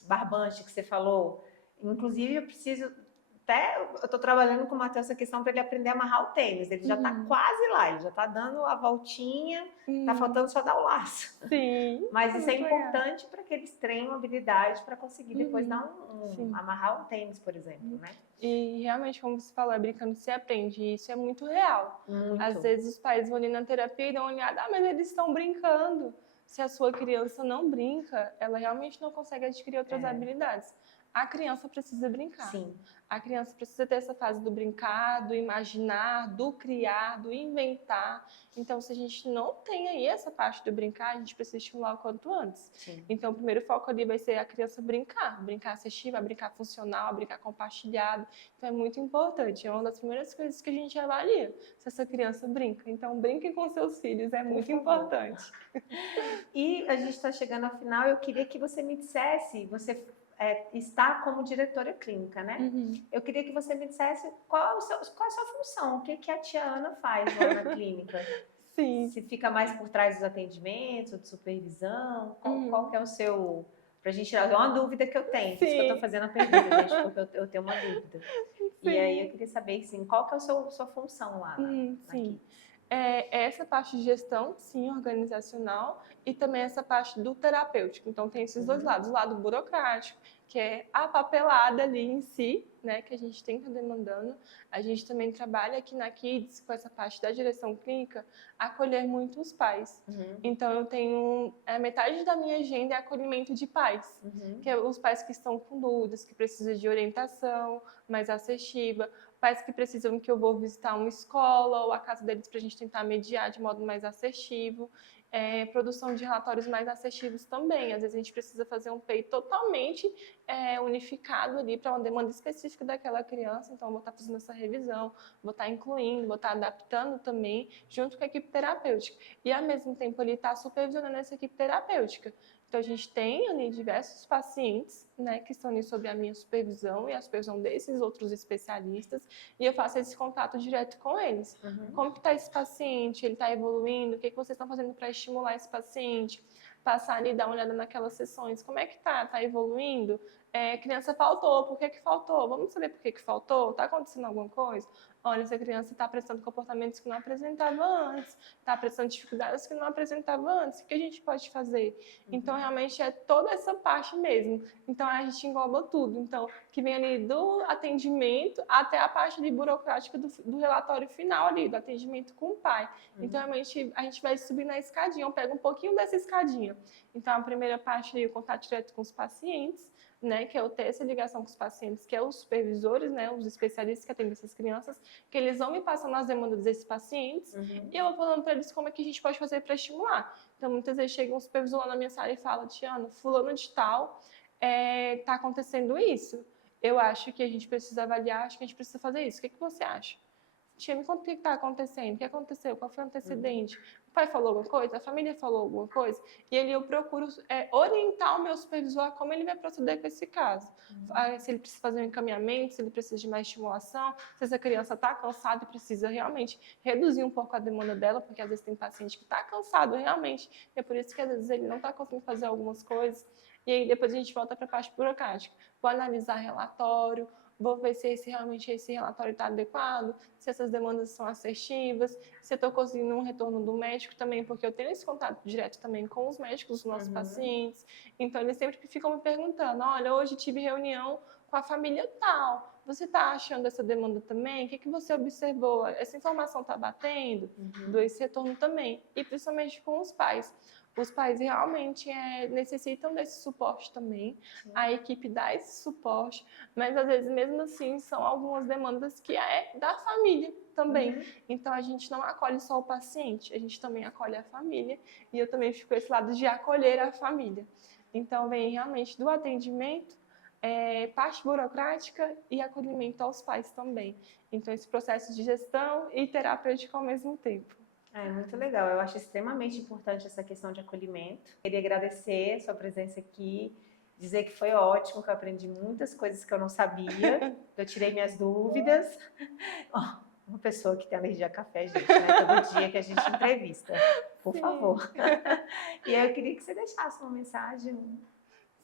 barbante que você falou. Inclusive, eu preciso... eu tô trabalhando com o Matheus essa questão para ele aprender a amarrar o tênis. Ele já tá quase lá, ele já tá dando a voltinha, tá faltando só dar o laço. Sim. Mas isso é importante para que eles treinem habilidade para conseguir depois dar amarrar um tênis, por exemplo, né? E realmente, como você falou, brincando se aprende, e isso é muito real. Muito. Às vezes os pais vão ali na terapia e dão uma olhada, mas eles estão brincando. Se a sua criança não brinca, ela realmente não consegue adquirir outras habilidades. A criança precisa brincar. Sim. A criança precisa ter essa fase do brincar, do imaginar, do criar, do inventar. Então, se a gente não tem aí essa parte do brincar, a gente precisa estimular o quanto antes. Sim. Então, o primeiro foco ali vai ser a criança brincar. Brincar assistiva, brincar funcional, brincar compartilhado. Então, é muito importante. É uma das primeiras coisas que a gente avalia, se essa criança brinca. Então, brinquem com seus filhos, é muito importante. E a gente está chegando ao final, eu queria que você me dissesse, você está como diretora clínica, né? Eu queria que você me dissesse qual é a sua função, o que a tia Ana faz lá na clínica. Sim. Se fica mais por trás dos atendimentos, de supervisão, qual que é o seu... Pra gente tirar uma dúvida que eu tenho, por isso que eu tô fazendo a pergunta, gente, porque eu tenho uma dúvida. Sim. E aí eu queria saber, assim, qual que é a sua função lá na clínica? Essa parte de gestão, sim, organizacional, e também essa parte do terapêutico. Então, tem esses dois lados. O lado burocrático, que é a papelada ali em si, né, que a gente tem que estar demandando. A gente também trabalha aqui na Kids, com essa parte da direção clínica, acolher muitos pais. Então, eu tenho... metade da minha agenda é acolhimento de pais, que é os pais que estão com dúvidas, que precisam de orientação mais assertiva, pais que precisam que eu vou visitar uma escola ou a casa deles para a gente tentar mediar de modo mais assertivo. Produção de relatórios mais assertivos também. Às vezes a gente precisa fazer um PEI totalmente unificado ali para uma demanda específica daquela criança. Então, eu vou estar fazendo essa revisão, vou estar incluindo, vou estar adaptando também junto com a equipe terapêutica. E, ao mesmo tempo, ele está supervisionando essa equipe terapêutica. Então, a gente tem ali diversos pacientes, né, que estão ali sob a minha supervisão e a supervisão desses outros especialistas, e eu faço esse contato direto com eles. Como que está esse paciente? Ele está evoluindo? O que vocês estão fazendo para estimular esse paciente? Passar ali, dar uma olhada naquelas sessões. Como é que tá? Tá evoluindo? Criança faltou. Por que faltou? Vamos saber por que faltou? Está acontecendo alguma coisa? Olha, essa criança está apresentando comportamentos que não apresentava antes, está apresentando dificuldades que não apresentava antes. O que a gente pode fazer? Então, realmente, é toda essa parte mesmo. Então, a gente engloba tudo. Então, que vem ali do atendimento até a parte de burocrática do relatório final ali, do atendimento com o pai. Então, realmente, a gente vai subir na escadinha. Eu pego um pouquinho dessa escadinha. Então, a primeira parte ali, o contato direto com os pacientes, né, que é eu ter essa ligação com os pacientes, que é os supervisores, né, os especialistas que atendem essas crianças, que eles vão me passando as demandas desses pacientes e eu vou falando para eles como é que a gente pode fazer para estimular. Então, muitas vezes chega um supervisor lá na minha sala e fala, Tiana, fulano de tal, tá acontecendo isso. eu acho que a gente precisa avaliar, acho que a gente precisa fazer isso. O que você acha? Tia, me conta o que está acontecendo, o que aconteceu, qual foi o antecedente? O pai falou alguma coisa, a família falou alguma coisa? E ali eu procuro orientar o meu supervisor a como ele vai proceder com esse caso. Se ele precisa fazer um encaminhamento, se ele precisa de mais estimulação, se essa criança está cansada e precisa realmente reduzir um pouco a demanda dela, porque às vezes tem paciente que está cansado realmente, e é por isso que às vezes ele não está conseguindo fazer algumas coisas. E aí depois a gente volta para a parte burocrática. Vou analisar relatório, vou ver se realmente esse relatório está adequado, se essas demandas são assertivas, se eu estou conseguindo um retorno do médico também, porque eu tenho esse contato direto também com os médicos dos nossos pacientes. Então, eles sempre ficam me perguntando, olha, hoje tive reunião com a família tal, você está achando essa demanda também? O que você observou? Essa informação está batendo? Dou esse retorno também. E principalmente com os pais. Os pais realmente necessitam desse suporte também. Sim. A equipe dá esse suporte, mas às vezes mesmo assim são algumas demandas que é da família também. Então a gente não acolhe só o paciente, a gente também acolhe a família, e eu também fico esse lado de acolher a família. Então vem realmente do atendimento, parte burocrática e acolhimento aos pais também. Então esse processo de gestão e terapêutico ao mesmo tempo. É muito legal, eu acho extremamente importante essa questão de acolhimento. Queria agradecer a sua presença aqui, dizer que foi ótimo, que eu aprendi muitas coisas que eu não sabia, eu tirei minhas dúvidas. Uma pessoa que tem alergia a café, gente, né? Todo dia que a gente entrevista, por Sim. favor. E eu queria que você deixasse uma mensagem.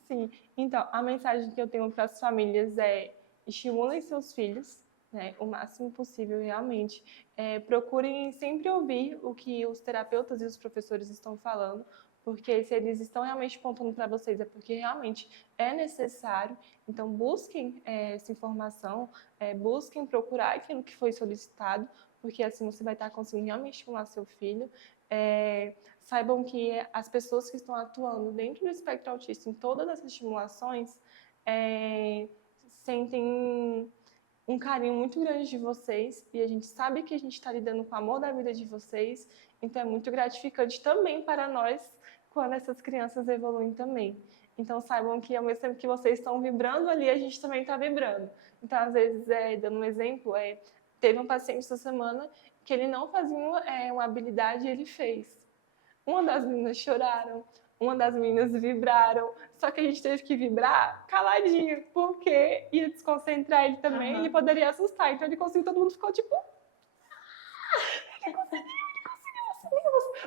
Sim, então, a mensagem que eu tenho para as famílias é: estimulem seus filhos, né, o máximo possível realmente. Procurem sempre ouvir o que os terapeutas e os professores estão falando, porque se eles estão realmente apontando para vocês é porque realmente é necessário. Então, busquem essa informação, busquem procurar aquilo que foi solicitado, porque assim você vai estar conseguindo realmente estimular seu filho. Saibam que as pessoas que estão atuando dentro do espectro autista em todas essas estimulações sentem um carinho muito grande de vocês, e a gente sabe que a gente está lidando com o amor da vida de vocês, então é muito gratificante também para nós quando essas crianças evoluem também. Então saibam que ao mesmo tempo que vocês estão vibrando ali, a gente também está vibrando. Então, às vezes, dando um exemplo, teve um paciente essa semana que ele não fazia uma habilidade e ele fez. Uma das meninas choraram, uma das meninas vibraram, só que a gente teve que vibrar caladinho, porque ia desconcentrar ele também, ele poderia assustar. Então ele conseguiu, todo mundo ficou tipo... Ele conseguiu,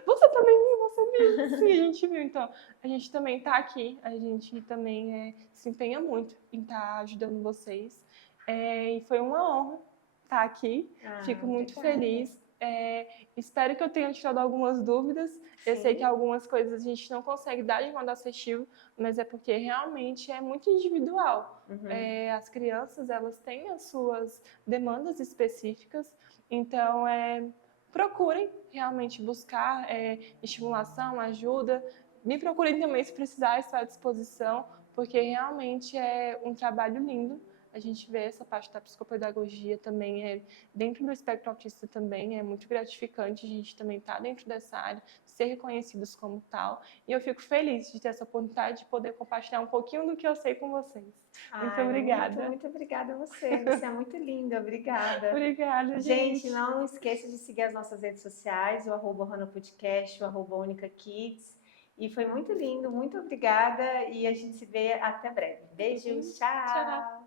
você também viu, você viu? Sim, a gente viu. Então, a gente também tá aqui, a gente também se empenha muito em estar ajudando vocês. E foi uma honra estar aqui, fico muito feliz. Espero que eu tenha tirado algumas dúvidas. Sim. Eu sei que algumas coisas a gente não consegue dar de modo assertivo, mas é porque realmente é muito individual. As crianças, elas têm as suas demandas específicas, então procurem realmente buscar estimulação, ajuda. Me procurem também se precisar, estar à disposição, porque realmente é um trabalho lindo. A gente vê essa parte da psicopedagogia também, dentro do espectro autista também, é muito gratificante a gente também estar dentro dessa área, ser reconhecidos como tal. E eu fico feliz de ter essa oportunidade de poder compartilhar um pouquinho do que eu sei com vocês. Muito obrigada. Muito obrigada a você. Você é muito linda, obrigada. Obrigada, gente. Gente, não esqueça de seguir as nossas redes sociais, o @RonaPodcast, o @UnicaKids. E foi muito lindo, muito obrigada. E a gente se vê até breve. Beijos, tchau!